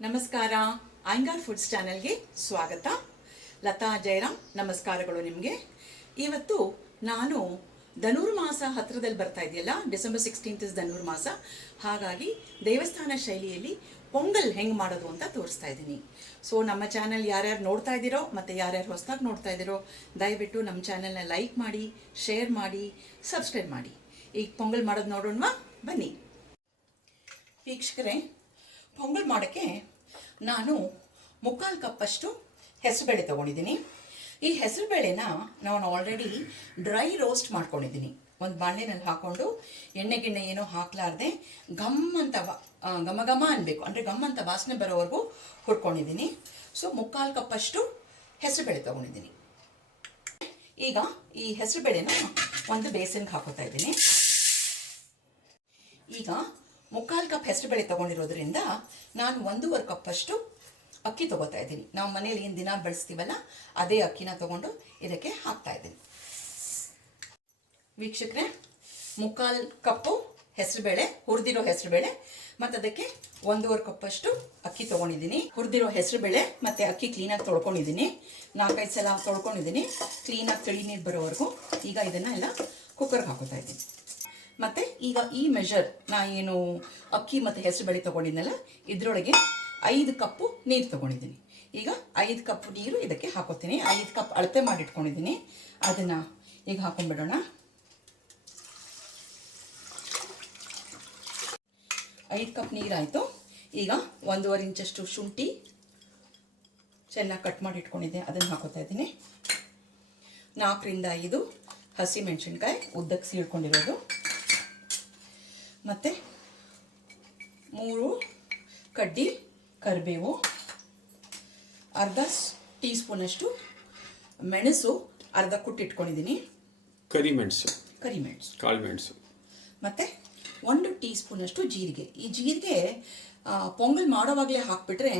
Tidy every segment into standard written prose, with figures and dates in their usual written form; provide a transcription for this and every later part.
ನಮಸ್ಕಾರ. ಆಂಗಾರ್ ಫುಡ್ಸ್ ಚಾನೆಲ್ಗೆ ಸ್ವಾಗತ. ಲತಾ ಜಯರಾಮ್, ನಮಸ್ಕಾರಗಳು ನಿಮಗೆ. ಇವತ್ತು ನಾನು ಧನುರ್ಮಾಸ ಹತ್ತಿರದಲ್ಲಿ ಬರ್ತಾ ಇದೆಯಲ್ಲ, ಡಿಸೆಂಬರ್ 16 ಧನುರ್ಮಾಸ. ಹಾಗಾಗಿ ದೇವಸ್ಥಾನ ಶೈಲಿಯಲ್ಲಿ ಪೊಂಗಲ್ ಹೆಂಗೆ ಮಾಡೋದು ಅಂತ ತೋರಿಸ್ತಾ ಇದ್ದೀನಿ. ಸೊ ನಮ್ಮ ಚಾನೆಲ್ ಯಾರ್ಯಾರು ನೋಡ್ತಾ ಇದ್ದೀರೋ ಮತ್ತು ಯಾರ್ಯಾರು ಹೊಸದಾಗಿ ನೋಡ್ತಾ ಇದ್ದೀರೋ ದಯವಿಟ್ಟು ನಮ್ಮ ಚಾನೆಲ್ನ ಲೈಕ್ ಮಾಡಿ, ಶೇರ್ ಮಾಡಿ, ಸಬ್ಸ್ಕ್ರೈಬ್ ಮಾಡಿ. ಈಗ ಪೊಂಗಲ್ ಮಾಡೋದು ನೋಡೋಣವಾ, ಬನ್ನಿ ವೀಕ್ಷಕರೇ. ಪೊಂಗಲ್ ಮಾಡೋಕ್ಕೆ ನಾನು 3/4 ಕಪ್ಪಷ್ಟು ಹೆಸರುಬೇಳೆ ತೊಗೊಂಡಿದ್ದೀನಿ. ಈ ಹೆಸರುಬೇಳೆನ ನಾನು ಆಲ್ರೆಡಿ ಡ್ರೈ ರೋಸ್ಟ್ ಮಾಡ್ಕೊಂಡಿದ್ದೀನಿ. ಒಂದು ಬಾಣಲೆನಲ್ಲಿ ಹಾಕ್ಕೊಂಡು ಎಣ್ಣೆ ಗಿಣ್ಣೆ ಏನೋ ಹಾಕ್ಲಾರ್ದೆ ಘಮ್ ಅಂತ ಘಮ ಘಮ ಅನ್ಬೇಕು, ಅಂದರೆ ಘಮ್ ಅಂತ ವಾಸನೆ ಬರೋವರೆಗೂ ಹುರ್ಕೊಂಡಿದ್ದೀನಿ. ಸೊ 3/4 ಕಪ್ಪಷ್ಟು ಹೆಸರುಬೇಳೆ ತೊಗೊಂಡಿದ್ದೀನಿ. ಈಗ ಈ ಹೆಸರುಬೇಳೆನ ಒಂದು ಬೇಸನ್ಗೆ ಹಾಕೋತಾ ಇದ್ದೀನಿ. ಈಗ 3/4 ಕಪ್ ಹೆಸರುಬೇಳೆ ತೊಗೊಂಡಿರೋದ್ರಿಂದ ನಾನು 1.5 ಕಪ್ಪಷ್ಟು ಅಕ್ಕಿ ತೊಗೋತಾ ಇದ್ದೀನಿ. ನಾವು ಮನೇಲಿ ಏನು ದಿನ ಬಳಸ್ತೀವಲ್ಲ ಅದೇ ಅಕ್ಕಿನ ತೊಗೊಂಡು ಇದಕ್ಕೆ ಹಾಕ್ತಾ ಇದ್ದೀನಿ. ವೀಕ್ಷಕರೇ, 3/4 ಕಪ್ಪು ಹೆಸರುಬೇಳೆ, ಹುರಿದಿರೋ ಹೆಸರುಬೇಳೆ, ಮತ್ತು ಅದಕ್ಕೆ 1.5 ಕಪ್ಪಷ್ಟು ಅಕ್ಕಿ ತೊಗೊಂಡಿದ್ದೀನಿ. ಹುರಿದಿರೋ ಹೆಸರುಬೇಳೆ ಮತ್ತು ಅಕ್ಕಿ ಕ್ಲೀನಾಗಿ ತೊಳ್ಕೊಂಡಿದ್ದೀನಿ. 4-5 ಸಲ ತೊಳ್ಕೊಂಡಿದ್ದೀನಿ, ಕ್ಲೀನಾಗಿ ತಿಳಿ ನೀರು ಬರೋವರೆಗೂ. ಈಗ ಇದನ್ನು ಎಲ್ಲ ಕುಕ್ಕರ್ಗೆ ಹಾಕೋತಾ ಇದ್ದೀನಿ. ಮತ್ತು ಈಗ ಈ ಮೆಷರ್ ನಾ ಏನು ಅಕ್ಕಿ ಮತ್ತು ಹೆಸರುಬೇಳೆ ತೊಗೊಂಡಿದ್ನಲ್ಲ, ಇದರೊಳಗೆ 5 ಕಪ್ಪು ನೀರು ತೊಗೊಂಡಿದ್ದೀನಿ. ಈಗ 5 ಕಪ್ ನೀರು ಇದಕ್ಕೆ ಹಾಕೋತೀನಿ. 5 ಕಪ್ ಅಳತೆ ಮಾಡಿಟ್ಕೊಂಡಿದ್ದೀನಿ. ಅದನ್ನು ಈಗ ಹಾಕೊಂಡ್ಬಿಡೋಣ. 5 ಕಪ್ ನೀರಾಯಿತು. ಈಗ 1.5 ಇಂಚಷ್ಟು ಶುಂಠಿ ಚೆನ್ನಾಗಿ ಕಟ್ ಮಾಡಿ ಇಟ್ಕೊಂಡಿದ್ದೆ, ಅದನ್ನು ಹಾಕೋತಾ ಇದ್ದೀನಿ. 4ರಿಂದ 5 ಹಸಿ ಮೆಣಸಿನ್ಕಾಯಿ ಉದ್ದಕ್ಕೆ ಸೀಳ್ಕೊಂಡಿರೋದು, ಮತ್ತು 3 ಕಡ್ಡಿ ಕರಿಬೇವು, ಅರ್ಧ ಟೀ ಸ್ಪೂನಷ್ಟು ಮೆಣಸು ಅರ್ಧ ಕುಟ್ಟಿಟ್ಕೊಂಡಿದ್ದೀನಿ, ಕರಿಮೆಣಸು, ಕಾಳು ಮೆಣಸು, ಮತ್ತು 1 ಟೀ ಸ್ಪೂನಷ್ಟು ಜೀರಿಗೆ. ಈ ಜೀರಿಗೆ ಪೊಂಗಲ್ ಮಾಡೋವಾಗಲೇ ಹಾಕ್ಬಿಟ್ರೆ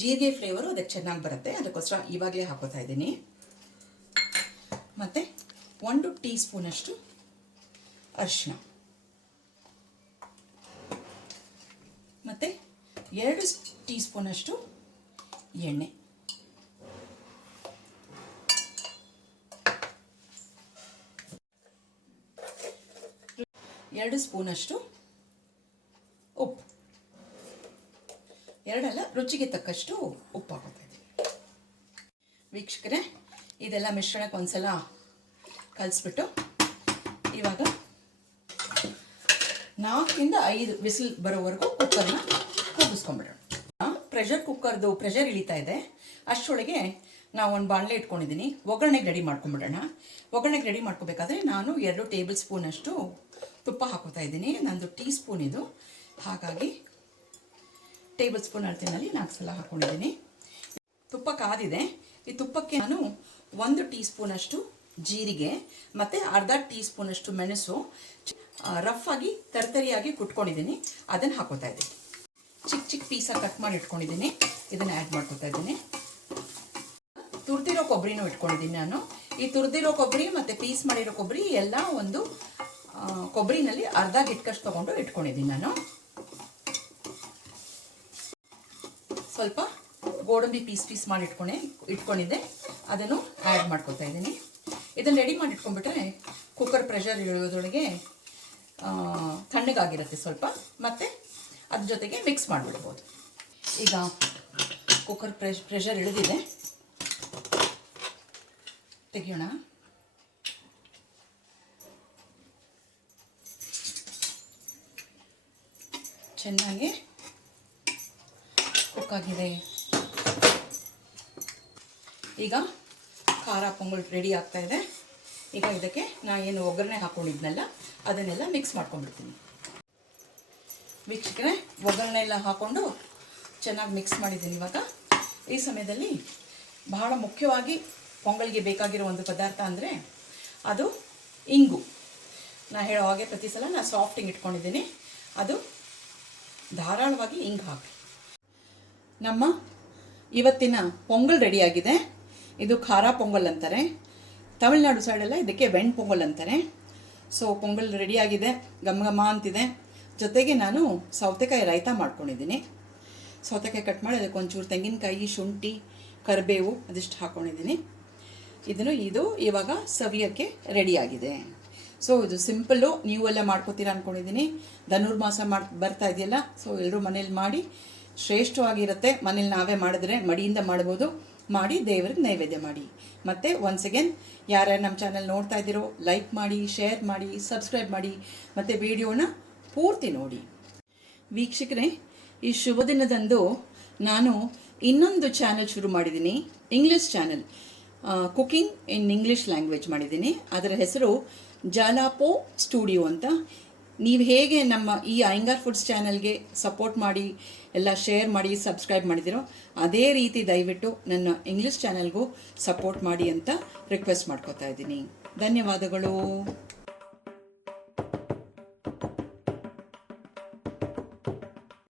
ಜೀರಿಗೆ ಫ್ಲೇವರು ಅದಕ್ಕೆ ಚೆನ್ನಾಗಿ ಬರುತ್ತೆ, ಅದಕ್ಕೋಸ್ಕರ ಇವಾಗಲೇ ಹಾಕೋತಾ ಇದ್ದೀನಿ. ಮತ್ತು 1 ಟೀ ಸ್ಪೂನಷ್ಟು ಅರಿಶಿನ, ಮತ್ತು 2 ಟೀ ಸ್ಪೂನಷ್ಟು ಎಣ್ಣೆ, 2 ಸ್ಪೂನಷ್ಟು ಉಪ್ಪು, 2 ರುಚಿಗೆ ತಕ್ಕಷ್ಟು ಉಪ್ಪು ಹಾಕೋತಾ ಇದ್ದೀವಿ. ವೀಕ್ಷಕರೇ, ಇದೆಲ್ಲ ಮಿಶ್ರಣಕ್ಕೆ ಒಂದ್ಸಲ ಕಲಿಸ್ಬಿಟ್ಟು ಇವಾಗ 4ರಿಂದ 5 ವಿಸಿಲ್ ಬರೋವರೆಗೂ ಕುಕ್ಕರ್ನ ಕೂಗಿಸ್ಕೊಂಡ್ಬಿಡೋಣ. ಪ್ರೆಷರ್ ಇಳಿತಾ ಇದೆ. ಅಷ್ಟರೊಳಗೆ ನಾವು ಒಂದು ಬಾಣಲೆ ಇಟ್ಕೊಂಡಿದ್ದೀನಿ. ಒಗ್ಗರಣೆಗೆ ರೆಡಿ ಮಾಡ್ಕೊಂಡ್ಬಿಡೋಣ. ಒಗ್ಗರಣೆಗೆ ರೆಡಿ ಮಾಡ್ಕೋಬೇಕಾದ್ರೆ ನಾನು 2 ಟೇಬಲ್ ಸ್ಪೂನಷ್ಟು ತುಪ್ಪ ಹಾಕೋತಾ ಇದ್ದೀನಿ. ನಂದು ಟೀ ಸ್ಪೂನ್ ಇದು, ಹಾಗಾಗಿ ಟೇಬಲ್ ಸ್ಪೂನ್ ಅಳತೆನಲ್ಲಿ 4 ಸಲ ಹಾಕ್ಕೊಂಡಿದ್ದೀನಿ. ತುಪ್ಪ ಕಾದಿದೆ. ಈ ತುಪ್ಪಕ್ಕೆ ನಾನು 1 ಟೀ ಸ್ಪೂನಷ್ಟು ಜೀರಿಗೆ ಮತ್ತು ಅರ್ಧ ಟೀ ಸ್ಪೂನಷ್ಟು ಮೆಣಸು ರಫ್ ಆಗಿ ತರ್ತರಿಯಾಗಿ ಕುಟ್ಕೊಂಡಿದ್ದೀನಿ, ಅದನ್ನು ಹಾಕೋತಾ ಇದ್ದೀನಿ. ಚಿಕ್ಕ ಚಿಕ್ಕ ಪೀಸಾಗಿ ಕಟ್ ಮಾಡಿ ಇಟ್ಕೊಂಡಿದ್ದೀನಿ, ಇದನ್ನು ಆ್ಯಡ್ ಮಾಡ್ಕೋತಾ ಇದ್ದೀನಿ. ತುರಿದಿರೋ ಕೊಬ್ಬರಿನೂ ಇಟ್ಕೊಂಡಿದ್ದೀನಿ ನಾನು. ಈ ತುರಿದಿರೋ ಕೊಬ್ಬರಿ ಮತ್ತು ಪೀಸ್ ಮಾಡಿರೋ ಕೊಬ್ಬರಿ ಎಲ್ಲ ಒಂದು ಕೊಬ್ಬರಿನಲ್ಲಿ ಅರ್ಧ ಗಿಟ್ಕಷ್ಟು ತೊಗೊಂಡು ಇಟ್ಕೊಂಡಿದ್ದೀನಿ ನಾನು. ಸ್ವಲ್ಪ ಗೋಡಂಬಿ ಪೀಸ್ ಮಾಡಿ ಇಟ್ಕೊಂಡಿದ್ದೆ, ಅದನ್ನು ಆ್ಯಡ್ ಮಾಡ್ಕೊತಾ ಇದ್ದೀನಿ. ಇದನ್ನು ರೆಡಿ ಮಾಡಿ ಇಟ್ಕೊಂಡ್ಬಿಟ್ರೆ ಕುಕ್ಕರ್ ಪ್ರೆಷರ್ ಇಳಿಯೋದ್ರೊಳಗೆ ತಣ್ಣಗಾಗಿರುತ್ತೆ ಸ್ವಲ್ಪ, ಮತ್ತು ಅದ್ರ ಜೊತೆಗೆ ಮಿಕ್ಸ್ ಮಾಡಿಬಿಡ್ಬೋದು. ಈಗ ಕುಕ್ಕರ್ ಪ್ರೆಷರ್ ಇಳಿದಿದೆ, ತೆಗಿಯೋಣ. ಚೆನ್ನಾಗಿ ಕುಕ್ ಆಗಿದೆ. ಈಗ ಖಾರ ಪೊಂಗಲ್ ರೆಡಿ ಆಗ್ತಾ ಇದೆ. ಈಗ ಇದಕ್ಕೆ ನಾನು ಏನು ಒಗ್ಗರಣೆ ಹಾಕ್ಕೊಂಡಿದ್ನಲ್ಲ ಅದನ್ನೆಲ್ಲ ಮಿಕ್ಸ್ ಮಾಡ್ಕೊಂಡ್ಬಿಡ್ತೀನಿ. ವೀಕ್ಷಕರೇ, ಒಗ್ಗರಣೆ ಎಲ್ಲ ಹಾಕ್ಕೊಂಡು ಚೆನ್ನಾಗಿ ಮಿಕ್ಸ್ ಮಾಡಿದ್ದೀನಿ. ಇವಾಗ ಈ ಸಮಯದಲ್ಲಿ ಬಹಳ ಮುಖ್ಯವಾಗಿ ಪೊಂಗಲ್ಗೆ ಬೇಕಾಗಿರೋ ಒಂದು ಪದಾರ್ಥ ಅಂದರೆ ಅದು ಇಂಗು. ನಾನು ಹೇಳೋ ಹಾಗೆ ಪ್ರತಿ ಸಲ ನಾನು ಸಾಫ್ಟ್ ಹಿಂಗೆ ಇಟ್ಕೊಂಡಿದ್ದೀನಿ, ಅದು ಧಾರಾಳವಾಗಿ ಹಿಂಗೆ ಹಾಕಿ. ನಮ್ಮ ಇವತ್ತಿನ ಪೊಂಗಲ್ ರೆಡಿಯಾಗಿದೆ. ಇದು ಖಾರ ಪೊಂಗಲ್ ಅಂತಾರೆ. ತಮಿಳ್ನಾಡು ಸೈಡೆಲ್ಲ ಇದಕ್ಕೆ ವೆಣ್ ಪೊಂಗಲ್ ಅಂತಾರೆ. ಸೊ ಪೊಂಗಲ್ ರೆಡಿಯಾಗಿದೆ, ಘಮ ಘಮ ಅಂತಿದೆ. ಜೊತೆಗೆ ನಾನು ಸೌತೆಕಾಯಿ ರಾಯ್ತ ಮಾಡ್ಕೊಂಡಿದ್ದೀನಿ. ಸೌತೆಕಾಯಿ ಕಟ್ ಮಾಡಿ ಅದಕ್ಕೆ ಒಂಚೂರು ತೆಂಗಿನಕಾಯಿ, ಶುಂಠಿ, ಕರಿಬೇವು ಅದಿಷ್ಟು ಹಾಕ್ಕೊಂಡಿದ್ದೀನಿ. ಇದು ಇವಾಗ ಸವಿಯೋಕ್ಕೆ ರೆಡಿಯಾಗಿದೆ. ಸೊ ಇದು ಸಿಂಪಲ್ಲು, ನೀವೆಲ್ಲ ಮಾಡ್ಕೋತೀರಾ ಅಂದ್ಕೊಂಡಿದ್ದೀನಿ. ಧನುರ್ಮಾಸ ಬರ್ತಾ ಇದೆಯಲ್ಲ, ಸೊ ಎಲ್ಲರೂ ಮನೇಲಿ ಮಾಡಿ ಶ್ರೇಷ್ಠವಾಗಿರುತ್ತೆ. ಮನೇಲಿ ನಾವೇ ಮಾಡಿದ್ರೆ ಮಡಿಯಿಂದ ಮಾಡ್ಬೋದು. ಮಾಡಿ ದೇವ್ರಿಗೆ ನೈವೇದ್ಯ ಮಾಡಿ. ಮತ್ತು ಒನ್ಸ್ ಅಗೇನ್ ಯಾರ್ಯಾರು ನಮ್ಮ ಚಾನಲ್ ನೋಡ್ತಾ ಇದ್ದೀರೋ ಲೈಕ್ ಮಾಡಿ, ಶೇರ್ ಮಾಡಿ, ಸಬ್ಸ್ಕ್ರೈಬ್ ಮಾಡಿ, ಮತ್ತು ವಿಡಿಯೋನ ಪೂರ್ತಿ ನೋಡಿ. ವೀಕ್ಷಕರೇ, ಈ ಶುಭ ದಿನದಂದು ನಾನು ಇನ್ನೊಂದು ಚಾನಲ್ ಶುರು ಮಾಡಿದ್ದೀನಿ. English channel, cooking in English language ಮಾಡಿದ್ದೀನಿ. ಅದರ ಹೆಸರು ಜಾಲಾಪೋ ಸ್ಟುಡಿಯೋ ಅಂತ. ನೀವು ಹೇಗೆ ನಮ್ಮ ಈ ಅಯ್ಯಂಗಾರ್ ಫುಡ್ಸ್ ಚಾನಲ್ಗೆ ಸಪೋರ್ಟ್ ಮಾಡಿ, ಎಲ್ಲ ಶೇರ್ ಮಾಡಿ, ಸಬ್ಸ್ಕ್ರೈಬ್ ಮಾಡಿದಿರೋ ಅದೇ ರೀತಿ ದಯವಿಟ್ಟು ನನ್ನ ಇಂಗ್ಲೀಷ್ ಚಾನಲ್ಗೂ ಸಪೋರ್ಟ್ ಮಾಡಿ ಅಂತ ರಿಕ್ವೆಸ್ಟ್ ಮಾಡ್ಕೋತಾ ಇದ್ದೀನಿ. ಧನ್ಯವಾದಗಳು.